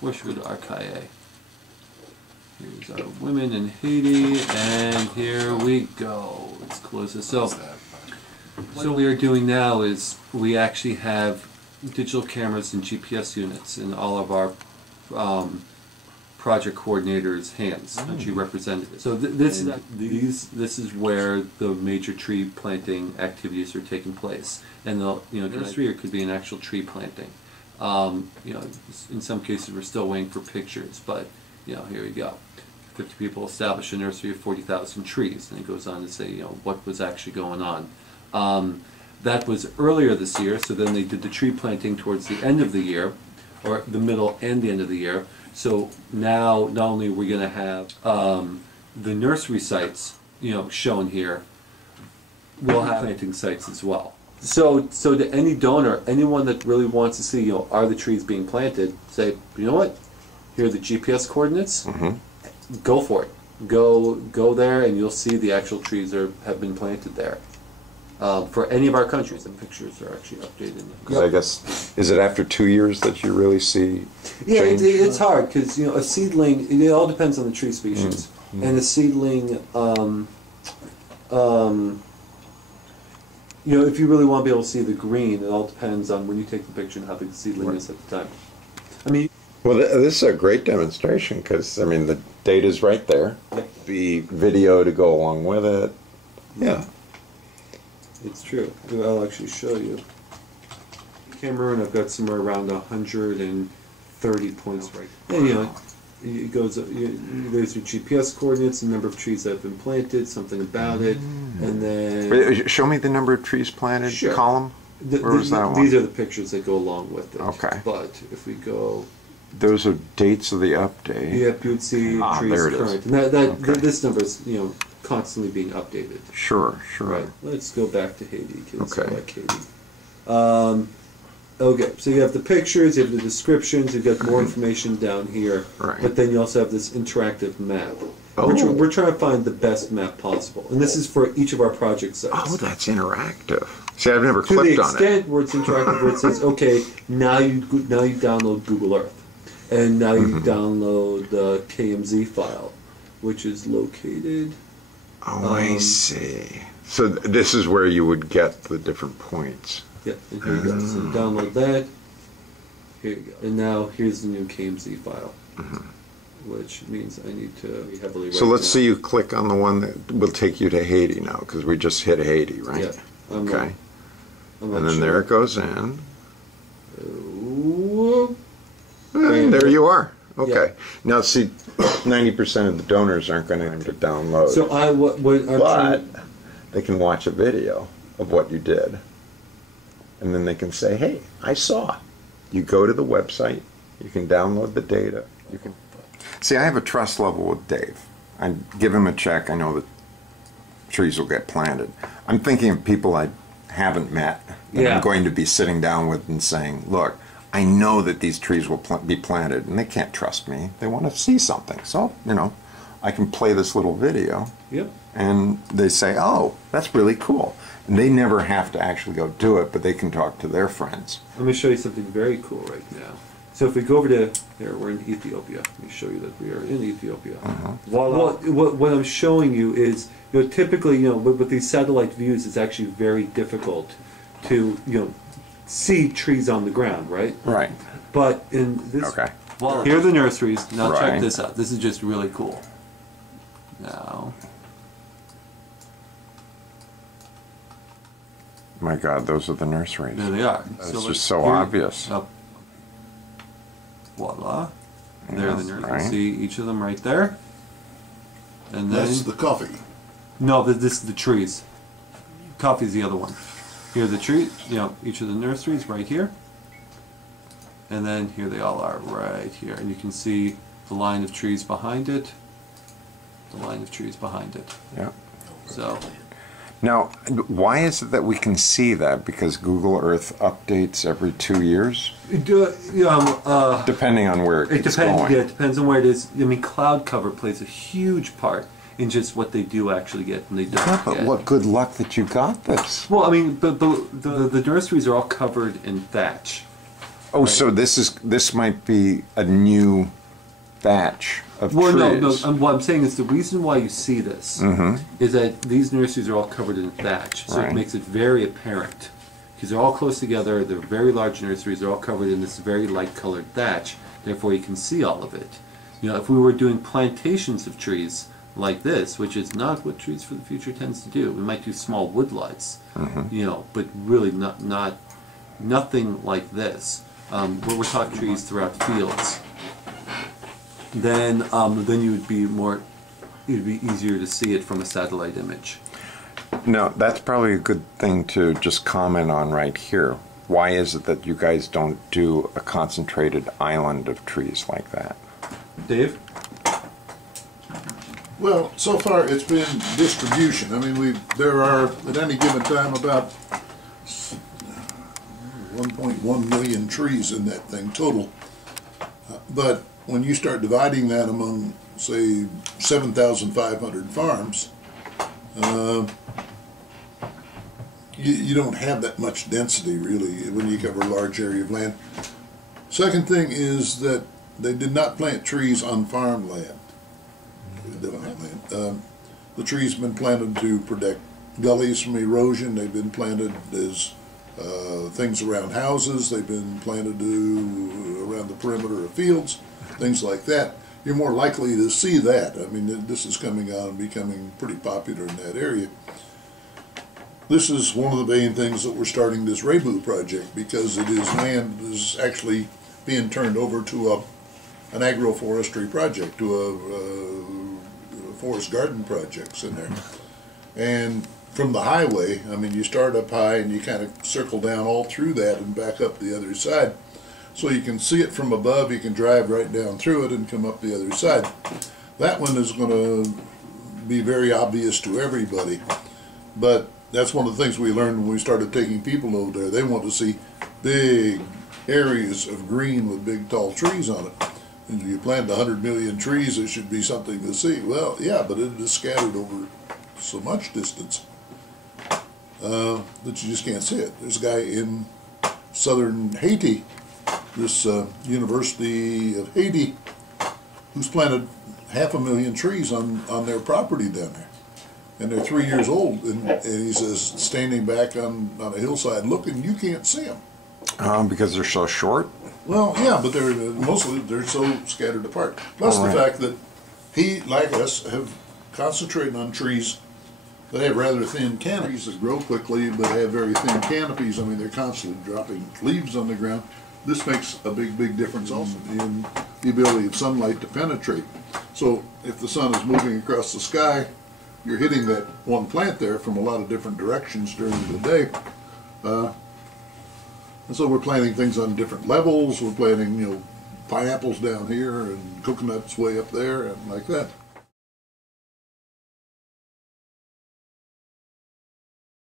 Where should we go to Archaea? Here's our women in Haiti, and here we go. Let's close this. So what we are doing now is we actually have digital cameras and GPS units in all of our project coordinators' hands, country representatives. So this is where the major tree planting activities are taking place, and the nursery could be an actual tree planting. In some cases we're still waiting for pictures, but here we go. 50 people establish a nursery of 40,000 trees, and it goes on to say what was actually going on. That was earlier this year, so then they did the tree planting towards the end of the year, or the middle and the end of the year. So now not only are we going to have the nursery sites shown here, we'll have planting sites as well. So to any donor, anyone that really wants to see, are the trees being planted, say, you know what, here are the GPS coordinates, go for it. Go there and you'll see the actual trees have been planted there. For any of our countries, and pictures are actually updated. Because I guess, is it after 2 years that you really see change? It's hard, because a seedling, it all depends on the tree species. And a seedling, if you really want to be able to see the green, it all depends on when you take the picture and how big the seedling is at the time. Well, this is a great demonstration, because, the data's right there. The video to go along with it. Yeah. It's true. I'll actually show you. Camera, and I've got somewhere around 130 points right. And it goes. There's your GPS coordinates, the number of trees that have been planted, something about it, and then. Show me the number of trees planted. Sure. Column. Where was that one? These are the pictures that go along with it. Okay. But if we go. Those are dates of the update. Yep, you would see trees there it current. is. And this number is constantly being updated. Sure. Right. Let's go back to Haiti. Okay. I like Haiti. Okay, so you have the pictures, you have the descriptions, you've got more information down here. Right. But then you also have this interactive map. Oh. We're trying to find the best map possible, and this is for each of our project sites. Oh, that's interactive. See, I've never clicked on it. To the extent where it's interactive, where it says, okay, now you download Google Earth. And now you download the KMZ file, which is located. Oh, I see. So this is where you would get the different points. Yeah, and here you go. So download that. Here you go. And now here's the new KMZ file, which means I need to be heavily. So let's see you click on the one that will take you to Haiti now, because we just hit Haiti, right? Yeah. Okay. And then there it goes in. And there you are. Okay. Yeah. Now, see, 90% of the donors aren't going to download. So but they can watch a video of what you did, and then they can say, "Hey, I saw." You go to the website. You can download the data. You can. See, I have a trust level with Dave. I give him a check. I know that trees will get planted. I'm thinking of people I haven't met that I'm going to be sitting down with and saying, "Look, I know that these trees will be planted," and they can't trust me. They want to see something. So, I can play this little video. Yep. And they say, "Oh, that's really cool." And they never have to actually go do it, but they can talk to their friends. Let me show you something very cool right now. So if we go over to, here, we're in Ethiopia. Let me show you that we are in Ethiopia. Voila. What I'm showing you is, typically, with these satellite views, it's actually very difficult to, see trees on the ground, right? Right. But in this, here are the nurseries. Now check this out. This is just really cool. Now, my God, those are the nurseries. there they are. It's just so obvious. Voila. There are the nurseries. See each of them right there. And then that's the coffee. No, this is the trees. Coffee's the other one. Here are the trees, each of the nurseries right here. And then here they all are right here. And you can see the line of trees behind it. The line of trees behind it. Yeah. So. Now, why is it that we can see that? Because Google Earth updates every 2 years? Depending on where it's going. Yeah, it depends on where it is. Cloud cover plays a huge part in just what they do actually get and they don't yeah, but get. What good luck that you got this. Well, the nurseries are all covered in thatch. Oh, so this might be a new batch of Well, trees. no. What I'm saying is the reason why you see this is that these nurseries are all covered in thatch, so Right. it makes it very apparent. Because they're all close together, they're very large nurseries, they're all covered in this very light-colored thatch, therefore you can see all of it. You know, if we were doing plantations of trees like this, which is not what Trees for the Future tends to do, we might do small woodlots, you know, but really nothing like this, where we're talking trees throughout fields. Then it'd be easier to see it from a satellite image. No, that's probably a good thing to just comment on right here. Why is it that you guys don't do a concentrated island of trees like that? Dave? Well, so far it's been distribution. I mean, there are at any given time about 1.1 million trees in that thing total. But when you start dividing that among, say, 7,500 farms, you don't have that much density really when you cover a large area of land. Second thing is that they did not plant trees on farmland. The trees have been planted to protect gullies from erosion. They've been planted as things around houses. They've been planted around the perimeter of fields, things like that. You're more likely to see that. I mean, this is coming out and becoming pretty popular in that area. This is one of the main things that we're starting this Rabu project, because it is land that is actually being turned over to an agroforestry project, to a forest garden projects in there. And from the highway, I mean, you start up high and you kind of circle down all through that and back up the other side. So you can see it from above, you can drive right down through it and come up the other side. That one is going to be very obvious to everybody. But that's one of the things we learned when we started taking people over there. They want to see big areas of green with big tall trees on it. And if you plant 100 million trees, it should be something to see. Well, yeah, but it is scattered over so much distance that you just can't see it. There's a guy in southern Haiti, this University of Haiti, who's planted 500,000 trees on their property down there. And they're 3 years old, and he says, standing back on a hillside looking, you can't see them. Because they're so short? Well, yeah, but they're so scattered apart. Plus the fact that he, like us, have concentrated on trees that have rather thin canopies that grow quickly, but have very thin canopies. I mean, they're constantly dropping leaves on the ground. This makes a big difference also in the ability of sunlight to penetrate. So if the sun is moving across the sky, you're hitting that one plant there from a lot of different directions during the day. And so we're planting things on different levels. We're planting, pineapples down here and coconuts way up there and like that.